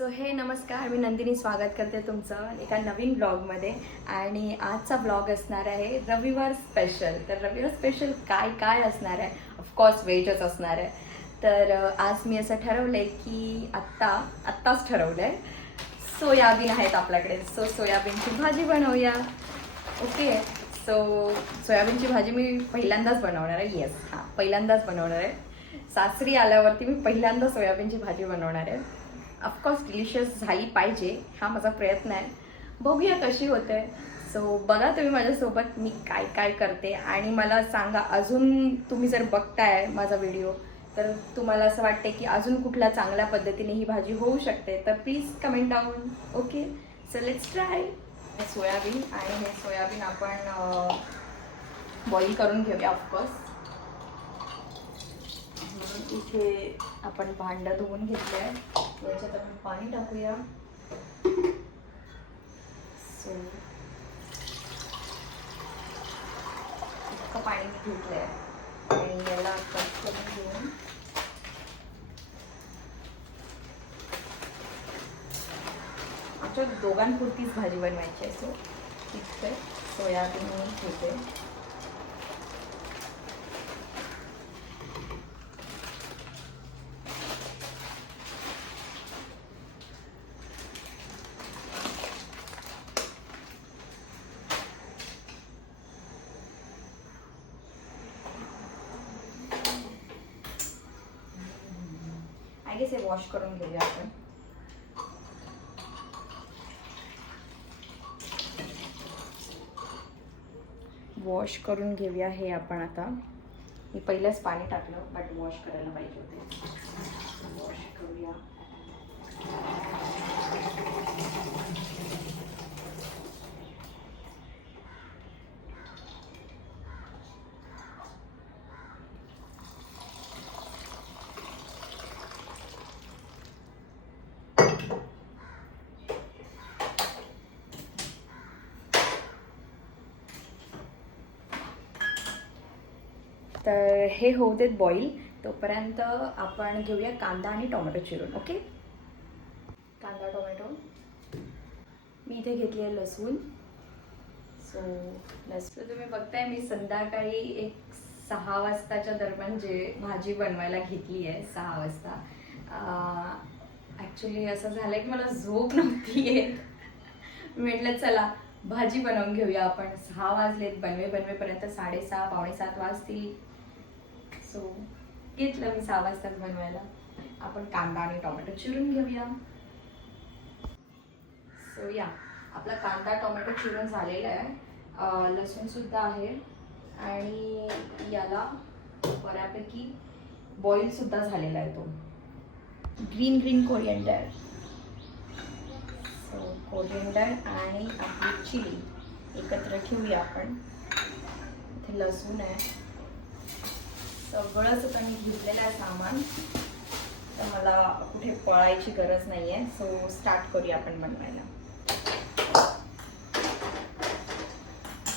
So हे नमस्कार. मी नंदिनी स्वागत करते तुमचं एका नवीन ब्लॉगमध्ये आणि आजचा ब्लॉग असणार आहे रविवार स्पेशल तर रविवार स्पेशल काय काय असणार आहे? ऑफकोर्स व्हेजच असणार आहे. तर आज मी असं ठरवलं आहे की आत्ता आत्ताच ठरवलं आहे सोयाबीन आहेत आपल्याकडे. सो सोयाबीनची भाजी बनवूया. ओके सो सोयाबीनची भाजी मी पहिल्यांदाच बनवणार आहे. येस हां पहिल्यांदाच बनवणार आहे. सासरी आल्यावरती मी पहिल्यांदा सोयाबीनची भाजी बनवणार आहे. ऑफकोर्स डिलिशियस झाली पाहिजे. हा माझा प्रयत्न आहे. बघूया कशी होते. सो बघा तुम्ही माझ्यासोबत मी काय काय करते. आणि मला सांगा अजून तुम्ही जर बघताय माझा व्हिडिओ तर तुम्हाला असं वाटते की अजून कुठल्या चांगल्या पद्धतीने ही भाजी होऊ शकते. तर please comment down okay so let's try soybean आणि हे सोयाबीन आपण बॉईल करून घेऊया ऑफकोर्स म्हणून इथे आपण भांडं धुवून घेतलं आहे याच्यात आपण पाणी टाकूया. सो इतकं पाणी मी घेतलं आहे आणि याला कट करून घेऊन. आमच्या दोघांपुरतीच भाजी बनवायची आहे सो इतकं सोयाबीन मी घेते लगेच हे वॉश करून घेऊया आपण. वॉश करून घेऊया हे आपण आता. मी पहिलंच पाणी टाकलं बट वॉश करायला पाहिजे होते. वॉश करूया. तर हे होऊ देत बॉईल तोपर्यंत आपण घेऊया कांदा आणि टोमॅटो चिरून ओके? कांदा टोमॅटो. मी इथे घेतली आहे लसूण. सो लसूण तुम्ही बघताय मी संध्याकाळी एक सहा वाजताच्या दरम्यान जे भाजी बनवायला घेतली आहे सहा वाजता. ॲक्च्युली असं झालं की मला झोप नव्हती येत. म्हटलं चला भाजी बनवून घेऊया आपण. सहा वाजलेत बनवे बनवेपर्यंत साडेसहा पावणे सात वाजतील. सो घेतलं मी सहा वाजताच बनवायला. आपण कांदा आणि टोमॅटो चिरून घेऊया. सो या आपला कांदा टोमॅटो चिरून झालेला आहे. अं, लसूण सुद्धा आहे. आणि याला बऱ्यापैकी बॉईल सुद्धा झालेला आहे तो. Green green coriander so coriander आणि आपली चिली एकत्र ठेवूया आपण. इथे लसूण आहे. सगळंच आता मी घेतलेलं आहे सामान. तर मला कुठे पळायची गरज नाही आहे सो स्टार्ट करूया आपण बनवायला.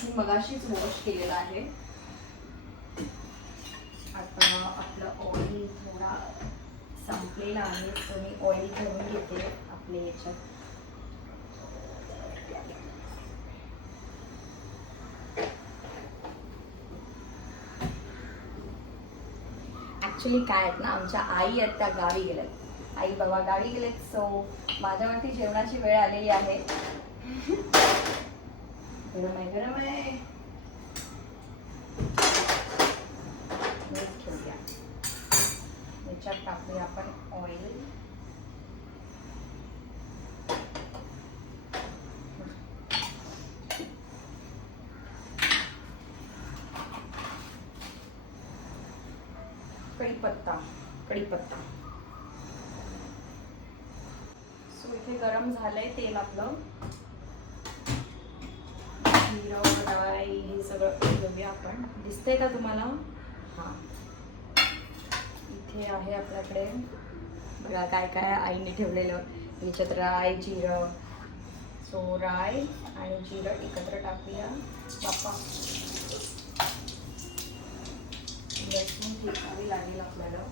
मी मगाशीच वॉश केलेला आहे. आता आपलं ऑइल थोडा संपलेला आहे. तर मी ऑइल घेऊन घेते आपल्या याच्यात. ॲक्च्युली काय आहेत ना आमच्या आई आहेत त्या गावी गेल्यात. आई बाबा गावी गेलेत सो माझ्यावरती जेवणाची वेळ आलेली आहे. गरम आहे गरम आहे. ठेवूया याच्यात टाकूया आपण ऑइल कढीपत्ता कढीपत्ता. सो इथे गरम झालंय तेल आपलं. जिरं राई हे सगळं घेऊया आपण. दिसतंय का तुम्हाला? हां. इथे आहे आपल्याकडे. बघा काय काय आईने ठेवलेलं. याच्यात राय जिरं. सो राय आणि जिरं एकत्र टाकूया. बापा लसूण ठेवावी लागेल आपल्याला.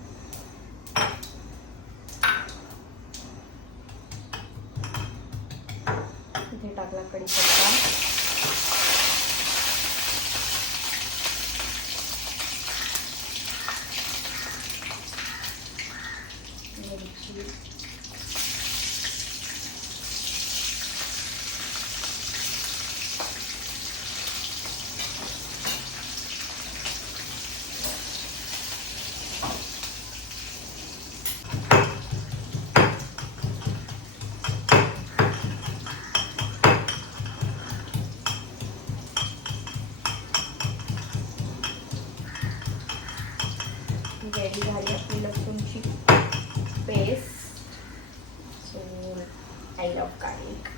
इथे टाकला कढीपत्ता. I love garlic.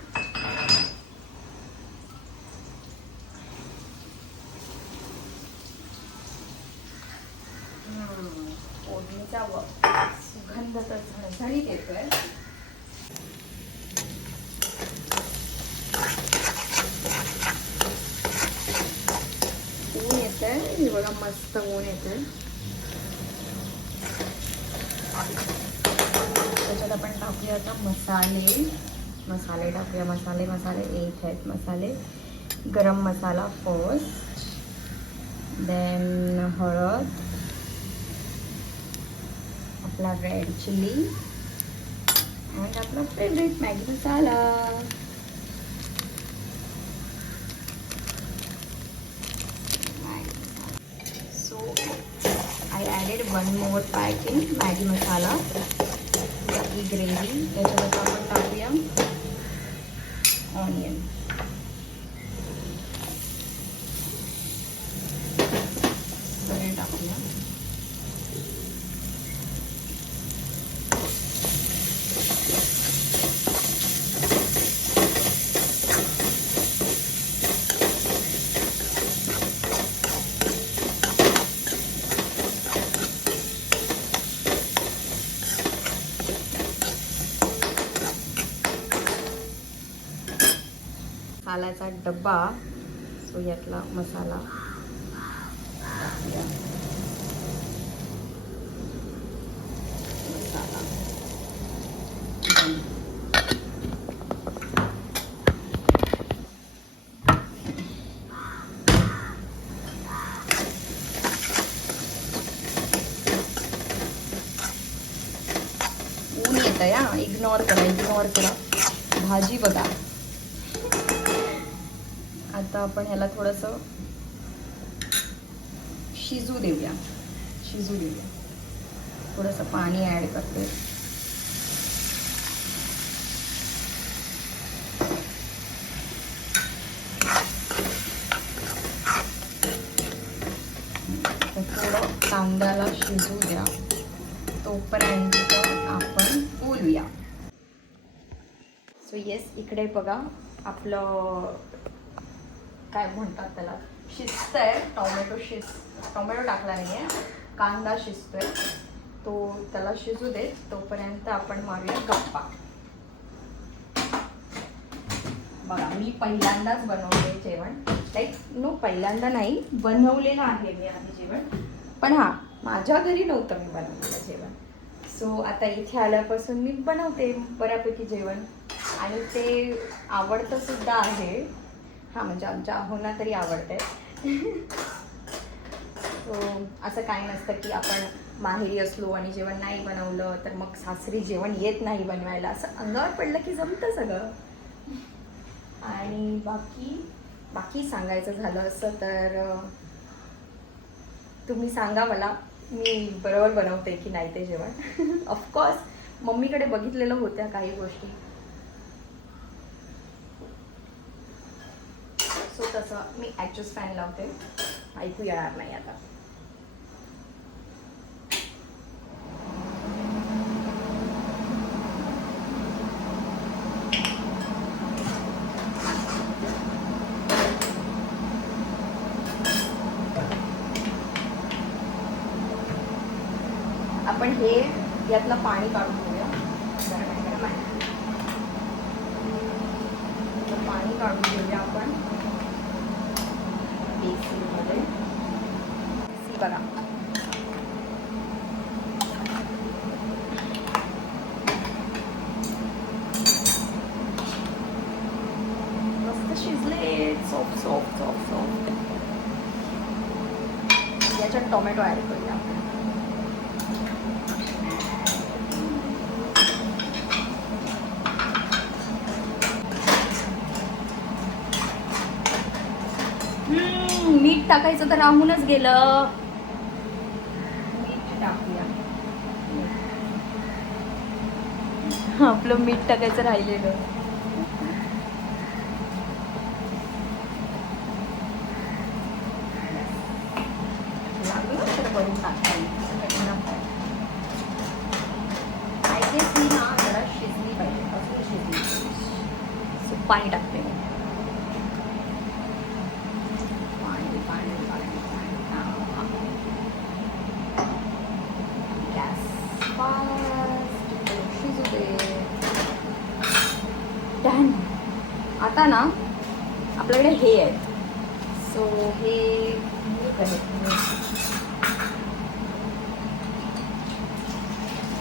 फोडणीचा व सुगंध तर झणझणीत येतोय ऊन येतंय हे बघा मस्त ऊन येतंय त्याच्यात आपण टाकूया आता मसाले मसाले टाकूया. मसाले मसाले. एक आहेत मसाले. गरम मसाला फर्स्ट देन हळद. आपला रेड चिली अँड आपला favourite Maggi masala. So I added one more pack in Maggi masala he gravy त्याच्यात आपण टाकूया ऑनियन सगळे टाकूया मालाचा डब्बा. सो यातला मसाला टाकूया. मसाला Done. ऊन येत आहे हा इग्नोर करा इग्नोर करा भाजी बघा आता आपण ह्याला थोडंसं शिजू देऊया. शिजू देऊया. थोडंसं पाणी ॲड करते. थोडं कांद्याला शिजू द्या. तोपर्यंत आपण बोलूया सो येस इकडे बघा आपलं काय म्हणतात त्याला शिजतंय टोमॅटो शिज टोमॅटो टाकला नाही आहे कांदा शिजतोय. तो त्याला शिजू दे. तोपर्यंत आपण मारूया गप्पा. बघा मी पहिल्यांदाच बनवले जेवण. लाईक नो पहिल्यांदा नाही. बनवलेलं आहे मी आधी जेवण. पण हां माझ्या घरी नव्हतं मी बनवलेलं जेवण. सो आता इथे आल्यापासून मी बनवते बऱ्यापैकी जेवण. आणि ते आवडतं सुद्धा आहे. हां म्हणजे आमच्या आहोना तरी आवडते असं काही नसतं की आपण माहेरी असलो आणि जेवण नाही बनवलं तर मग सासरी जेवण येत नाही बनवायला. असं अंगावर पडलं की जमतं सगळं. आणि बाकी बाकी सांगायचं झालं असं तर तुम्ही सांगा मला मी बरोबर बनवते की नाही ते जेवण. ऑफकोर्स मम्मीकडे बघितलेलं होत्या काही गोष्टी. सो तसं मी ॲक्चुअस फॅन लावते. ऐकू येणार नाही आता आपण हे यातलं पाणी काढून घेऊया. गरम आहे, गरम आहे. पाणी काढून घेऊया आपण. बेसिनमध्ये. सी बघा. सॉफ्ट सॉफ्ट सॉफ्ट सॉफ्ट याच्यात टोमॅटो ॲड करूया आपण हम्म, मीठ टाकायचं तर राहूनच गेलं. मीठ टाकूया आपलं मीठ टाकायचं राहिलेलं. लागलं तर वरून टाकता येईल. असं काही नाही. I guess ही ना जरा शिजली पाहिजे अजून शिजली So, पाणी टाकते मी. पाणी पाणी पाणी पाणी हा. गॅस फास्ट शिजू दे डन आता ना आपल्याकडे हे आहेत सो हे मूग आहेत मूग.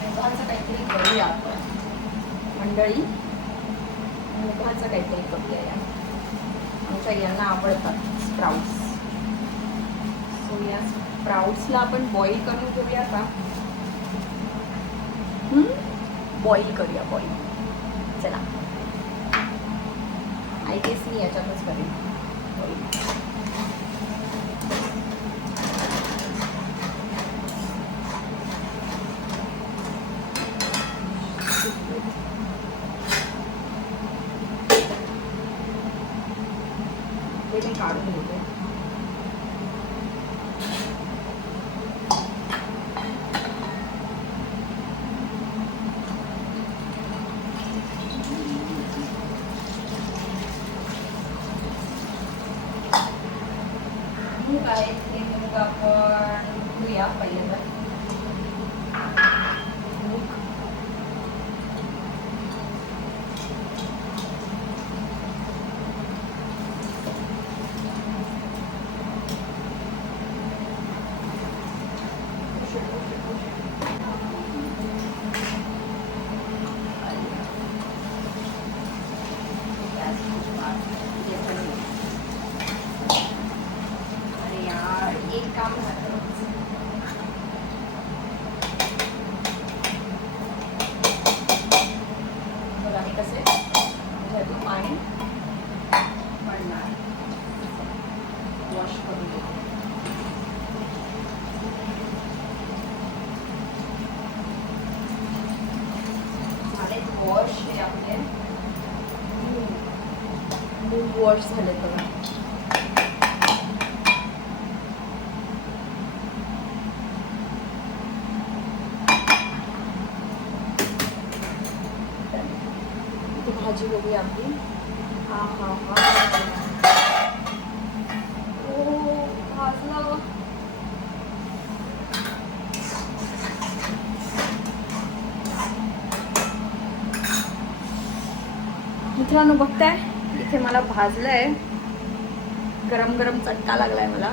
मुगाचं काहीतरी करूया आपण मंडळी मुगाचं काहीतरी करूया आमच्या यांना आवडतात स्प्राउट्स सो या स्प्राउट्सला आपण बॉईल करून घेऊया का बॉईल करूया बॉईल चला. आय गेस मी याच्यातच करेन. बॉईल ते मी काढून घेते मूग आहेत हे मूग आपण धुया पहिल्यांदा मूग अरे यार एक काम झालं बघा हे कसे ह्यातून पाणी पडणार वॉश करून घेते झाले वॉश हे आपले मूग वॉश झाले बघा भाजी बघूया आपली. हा हा हा. मित्रांनो बघताय? मला भाजलंय. गरम गरम चटका लागलाय मला.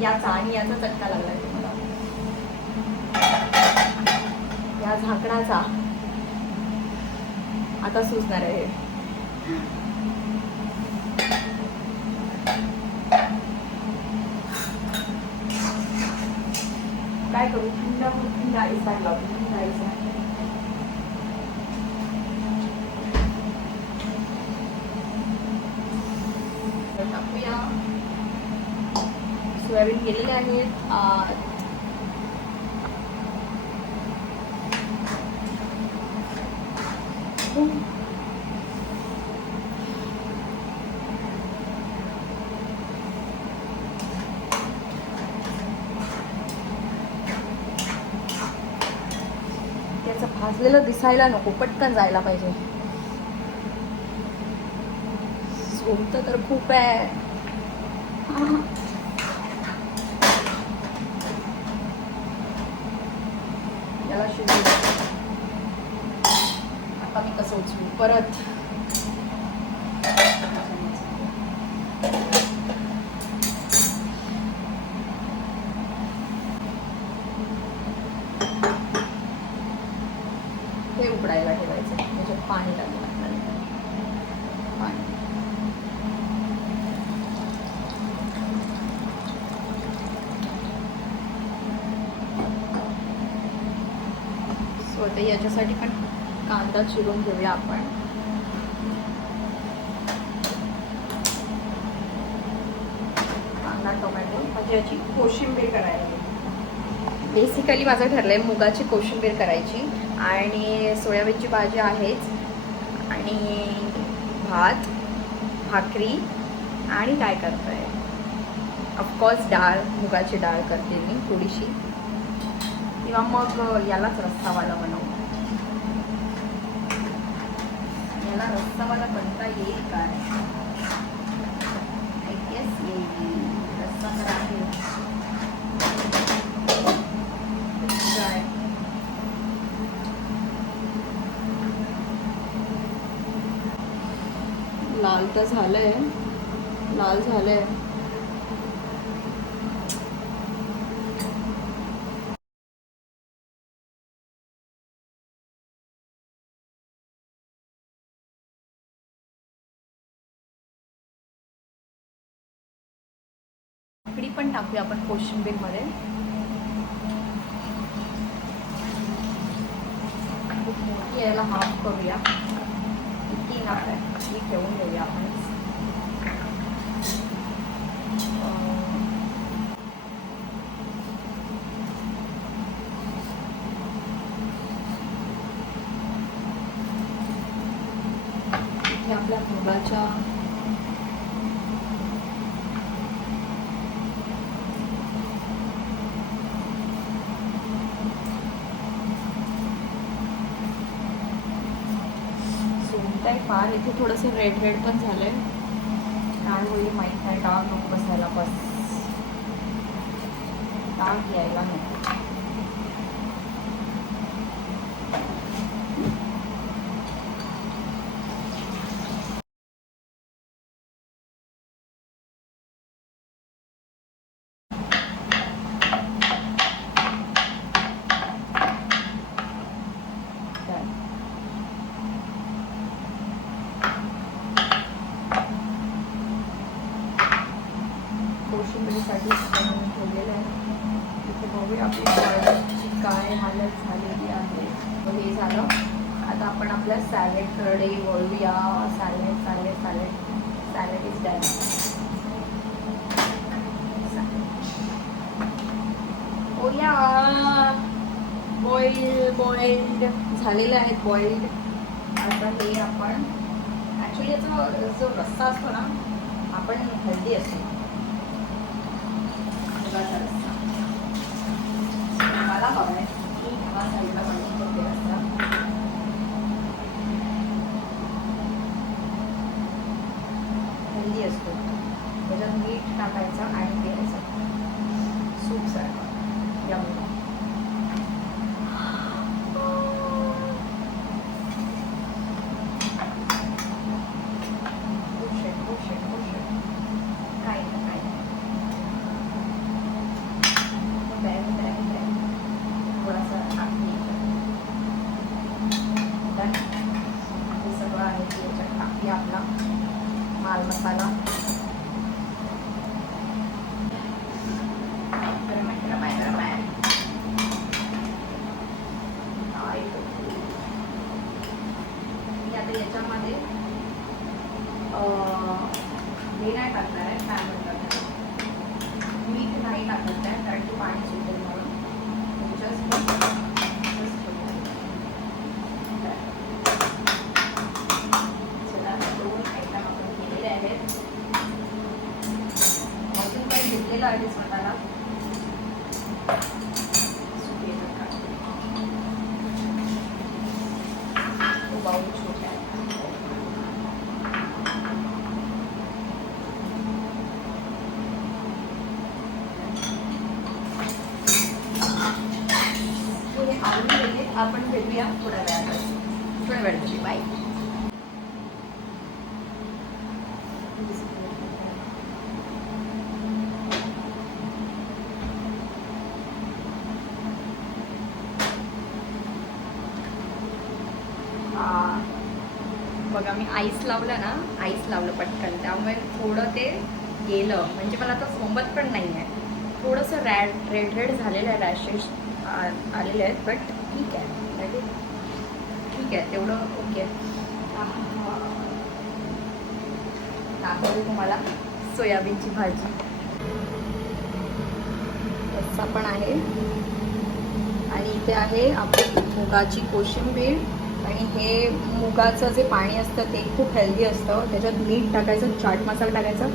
याचा आणि याचा चटका लागलाय तुम्हाला. या झाकणाचा. आता सुचणार आहे काय करू? थंड थंड आईस टाकला थंड आईस तर टाकूया नवीन गेलेले आहेत. त्याचं भाजलेलं दिसायला नको पटकन जायला पाहिजे. सोमत तर खूप आहे त्याला शिजू दे. आता मी कसं उचलू परत हे उकडायला ठेवायचं त्याच्यात पाणी टाकलं पाणी तर याच्यासाठी पण कांदा चिरून घेऊया आपण. कांदा टोमॅटो म्हणजे याची कोशिंबीर करायची. बेसिकली माझं ठरलं आहे मुगाची कोशिंबीर करायची आणि सोयाबीनची भाजी आहेच. आणि भात भाकरी आणि काय करतोय? ऑफकोर्स डाळ मुगाची डाळ करते मी थोडीशी. किंवा मग यालाच रस्सावाला बनवू. याला मला बनता येईल काय आय गेस येईल रस्सा तर आहे. काय लाल तर झालं आहे लाल झालं आहे पण टाकूया आपण कोशिंबीरमध्ये. खूप मोठी याला हाफ करूया. किती नाक आहे ठेवून देऊया आपण. आणि इथे थोडंसं रेड रेड पण झालंय. काय होईल माहीत नाही डाळ नको बसायला बस. डाळ यायला नको Done. कोशिंबिरीसाठी बनवून ठेवलेलं आहे इथे बघूया आपली डाळची काय हालत झालेली आहे तर हे झालं आता आपण आपल्या सॅलेडकडे वळूया salad salad salad salad is done ओया बॉइल्ड बॉइल्ड झालेले आहेत बॉइल्ड आता हे आपण ॲक्च्युली याचा जो रस्सा असतो ना आपण हेल्दी असतो. मुगाचा रस्सा. मला हवा आहे मी ह्या साईडला बनवून करते रस्सा. हेल्दी असतो. त्याच्यात मीठ टाकायचं आणि द्यायचं सूप सारखं यामुळे Bullshit, bullshit, bullshit. काय नाही, काय नाही. Bag, bag, bag. थोडासा टाकली Done. हे सगळं आहे ते याच्यात टाकूया आपला माल मसाला गरम आहे, गरम आहे, गरम आहे. आई गं. मी आता याच्यामध्ये अं, हे नाही टाकणार आहे काय म्हणतात त्याला? मीठ नाही टाकत आहे कारण की पाणी सुटेल म्हणून जस्ट चला दोन आयटम आपण केलेले आहेत अजून काही घेतलेलं आहे स्वतःला सुके टाका. तो बाउल छोटा आहे हे आवडून गेले आपण भेटूया थोड्या वेळात थोड्या वेळाची बाय बघा मी आईस लावलं ना आईस लावलं पटकन. त्यामुळे थोडं ते गेलं. म्हणजे मला आता सोबत पण नाही आहे थोडंसं रॅड रेड रेड झालेलं आहे रॅशेस आलेले आहेत बट ठीक आहे. ठीक आहे तेवढं ओके दाखवते तुम्हाला सोयाबीनची भाजी. रस्सा पण आहे. आणि इथे आहे आपली मुगाची कोशिंबीर. आणि हे मुगाचं जे पाणी असतं ते खूप हेल्दी असतं. त्याच्यात मीठ टाकायचं चाट मसाला टाकायचा.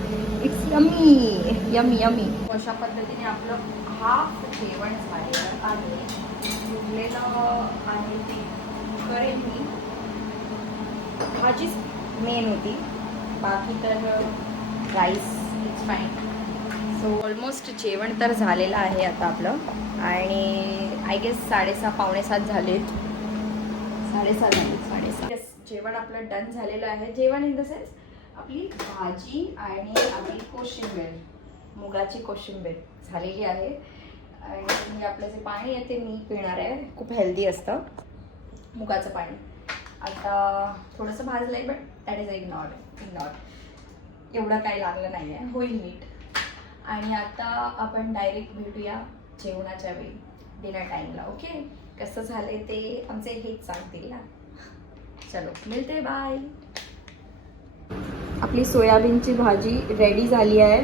इट्स यमी यमी यमी अशा पद्धतीने आपलं हाफ जेवण झालेलं आहे. उरलेलं आहे ते. करेन मी. भाजीच मेन होती. बाकी तर rice it's fine so almost जेवण तर झालेलं आहे आता आपलं. आणि आय गेस साडेसहा पावणे सात झालेत. जेवण आपलं डन झालेलं आहे. जेवण इन द सेन्स आपली भाजी आणि आपली कोशिंबीर मुगाची कोशिंबीर झालेली आहे. आणि आपलं जे पाणी आहे ते मी पिणार आहे. खूप हेल्दी असतं. मुगाचं पाणी. आता थोडंसं भाजलं आहे but that is ignore ignore एवढं काही लागलं नाही आहे होईल नीट. आणि आता आपण डायरेक्ट भेटूया जेवणाच्या वेळी. डिनर टाईमला ओके कसं झालंय ते आमचे हेच सांगतील ना. चलो मिळते बाय आपली सोयाबीनची भाजी रेडी झाली आहे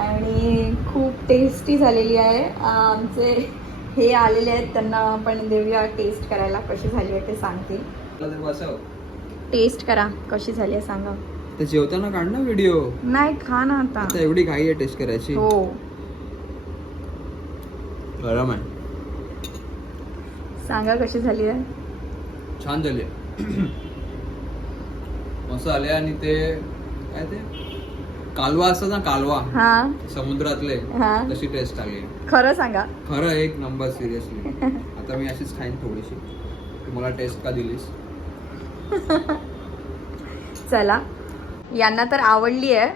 आणि खूप टेस्टी झालेली आहे. आमचे हे आलेले आहेत त्यांना आपण देऊया टेस्ट करायला कशी झाली आहे ते सांगतील. मला ते बसव टेस्ट करा कशी झाली आहे सांगा. ते जेवताना काढ ना व्हिडिओ नाही खा ना आता. आता एवढी घाई आहे टेस्ट करायची. हो. गरम आहे. सांगा कशी झाली आहे? छान झाली मस्त आले आणि ते काय ते? कालवा असतात ना कालवा. हा. समुद्रातले हा. तशी टेस्ट आली खरं सांगा. खरं एक नंबर सिरियसली आता मी अशीच खाईन थोडीशी. तू मला टेस्ट का दिलीस? चला. यांना तर आवडली आहे.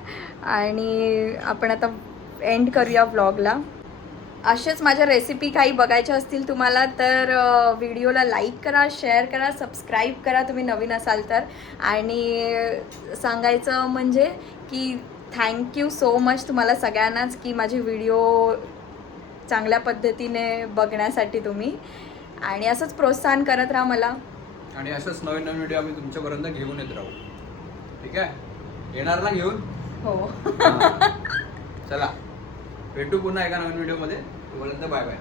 आणि आपण आता एंड करूया व्लॉगला असेच माझ्या रेसिपी काही बघायच्या असतील तुम्हाला तर व्हिडिओला लाईक करा शेअर करा सबस्क्राईब करा तुम्ही नवीन असाल तर. आणि सांगायचं म्हणजे की थँक्यू सो मच तुम्हाला सगळ्यांनाच की माझे व्हिडिओ चांगल्या पद्धतीने बघण्यासाठी तुम्ही. आणि असंच प्रोत्साहन करत राहा मला. आणि असंच नवीन नवीन व्हिडिओ आम्ही तुमच्यापर्यंत घेऊन येत राहू. ठीक आहे? येणार ना घेऊन? हा. चला. भेटू पुन्हा एका नवीन व्हिडिओमध्ये. तोपर्यंत बाय बाय.